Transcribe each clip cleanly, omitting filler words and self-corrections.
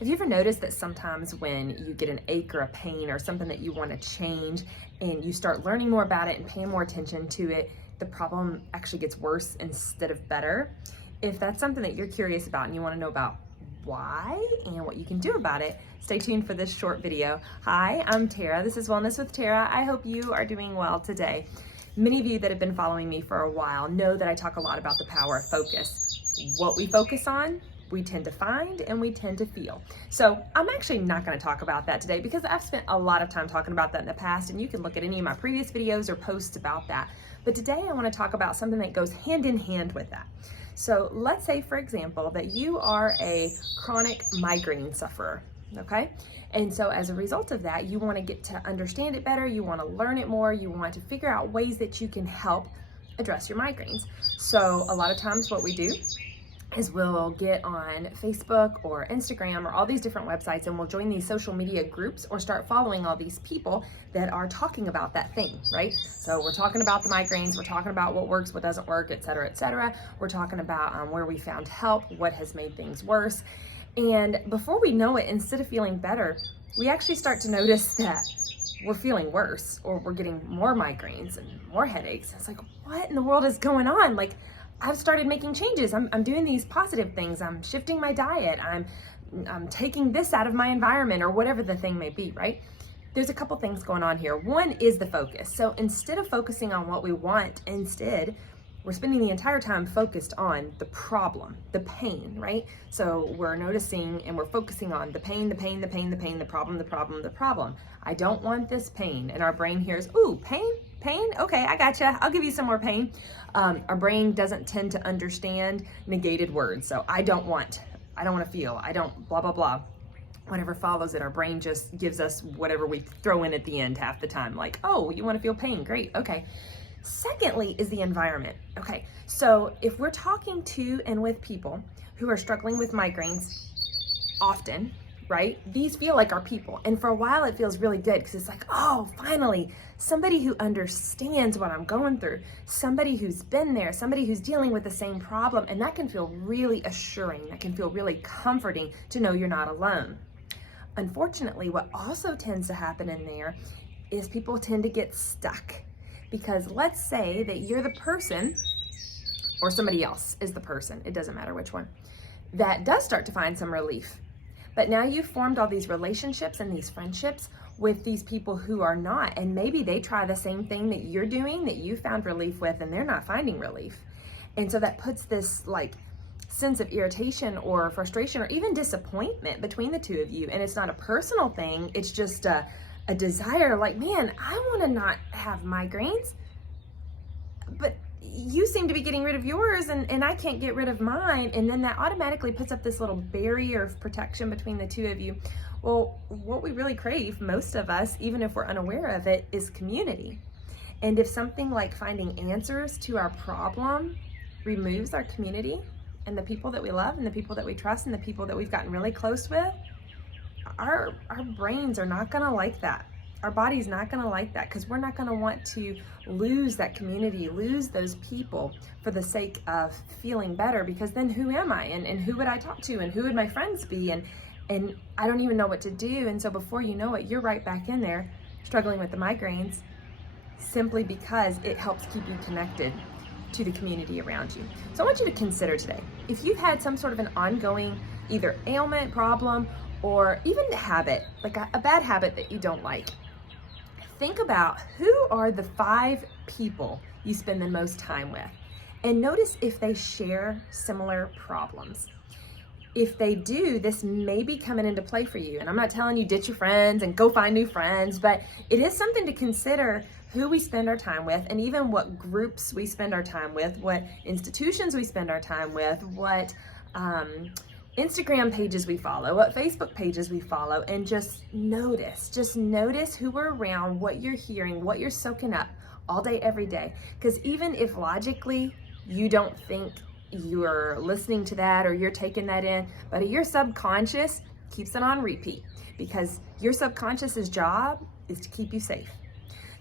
Have you ever noticed that sometimes when you get an ache or a pain or something that you want to change and you start learning more about it and paying more attention to it, the problem actually gets worse instead of better? If that's something that you're curious about and you want to know about why and what you can do about it, stay tuned for this short video. Hi, I'm Tara. This is Wellness with Tara. I hope you are doing well today. Many of you that have been following me for a while know that I talk a lot about the power of focus. What we focus on, we tend to find and we tend to feel. So I'm actually not going to talk about that today because I've spent a lot of time talking about that in the past, and you can look at any of my previous videos or posts about that. But today I want to talk about something that goes hand in hand with that. So let's say, for example, that you are a chronic migraine sufferer, okay? And so as a result of that, you want to get to understand it better, you want to learn it more, you want to figure out ways that you can help address your migraines. So a lot of times what we do is we'll get on Facebook or Instagram or all these different websites, and we'll join these social media groups or start following all these people that are talking about that thing, right? So we're talking about the migraines, we're talking about what works, what doesn't work, et cetera, et cetera. We're talking about where we found help, what has made things worse. And before we know it, instead of feeling better, we actually start to notice that we're feeling worse, or we're getting more migraines and more headaches. It's like, what in the world is going on? Like, I've started making changes. I'm doing these positive things. I'm shifting my diet. I'm taking this out of my environment, or whatever the thing may be, right? There's a couple things going on here. One is the focus. So instead of focusing on what we want, instead, we're spending the entire time focused on the problem, the pain, right? So we're noticing and we're focusing on the pain, the pain, the pain, the pain, the problem, the problem, the problem. I don't want this pain. And our brain hears, ooh, pain? Pain? Okay, I gotcha. I'll give you some more pain. Our brain doesn't tend to understand negated words. So I don't want to feel, I don't blah, blah, blah. Whatever follows it, our brain just gives us whatever we throw in at the end half the time. Like, oh, you want to feel pain? Great, okay. Secondly is the environment. Okay, so if we're talking to and with people who are struggling with migraines often, right? These feel like our people. And for a while it feels really good because it's like, oh, finally, somebody who understands what I'm going through, somebody who's been there, somebody who's dealing with the same problem. And that can feel really assuring. That can feel really comforting to know you're not alone. Unfortunately, what also tends to happen in there is people tend to get stuck. Because let's say that you're the person, or somebody else is the person, it doesn't matter which one, that does start to find some relief. But now you've formed all these relationships and these friendships with these people who are not, and maybe they try the same thing that you're doing, that you found relief with, and they're not finding relief. And so that puts this like sense of irritation or frustration or even disappointment between the two of you. And it's not a personal thing, it's just a desire, like, man, I want to not have migraines, but you seem to be getting rid of yours and I can't get rid of mine. And then that automatically puts up this little barrier of protection between the two of you. Well, what we really crave, most of us, even if we're unaware of it, is community. And if something like finding answers to our problem removes our community and the people that we love and the people that we trust and the people that we've gotten really close with, our brains are not gonna like that. Our body's not gonna like that, because we're not gonna want to lose that community, lose those people for the sake of feeling better, because then who am I, and who would I talk to, and who would my friends be, and I don't even know what to do. And so before you know it, you're right back in there struggling with the migraines, simply because it helps keep you connected to the community around you. So I want you to consider today, if you've had some sort of an ongoing either ailment, problem, or even a habit, like a bad habit that you don't like, think about who are the 5 people you spend the most time with, and notice if they share similar problems. If they do, this may be coming into play for you. And I'm not telling you ditch your friends and go find new friends, but it is something to consider who we spend our time with, and even what groups we spend our time with, what institutions we spend our time with, what Instagram pages we follow, what Facebook pages we follow, and just notice who we're around, what you're hearing, what you're soaking up all day, every day. Because even if logically you don't think you're listening to that or you're taking that in, but your subconscious keeps it on repeat, because your subconscious's job is to keep you safe.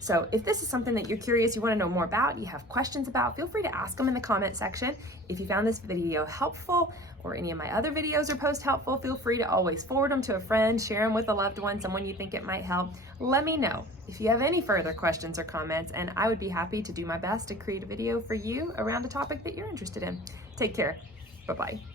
So if this is something that you're curious, you want to know more about, you have questions about, feel free to ask them in the comment section. If you found this video helpful or any of my other videos or posts helpful, feel free to always forward them to a friend, share them with a loved one, someone you think it might help. Let me know if you have any further questions or comments, and I would be happy to do my best to create a video for you around a topic that you're interested in. Take care. Bye-bye.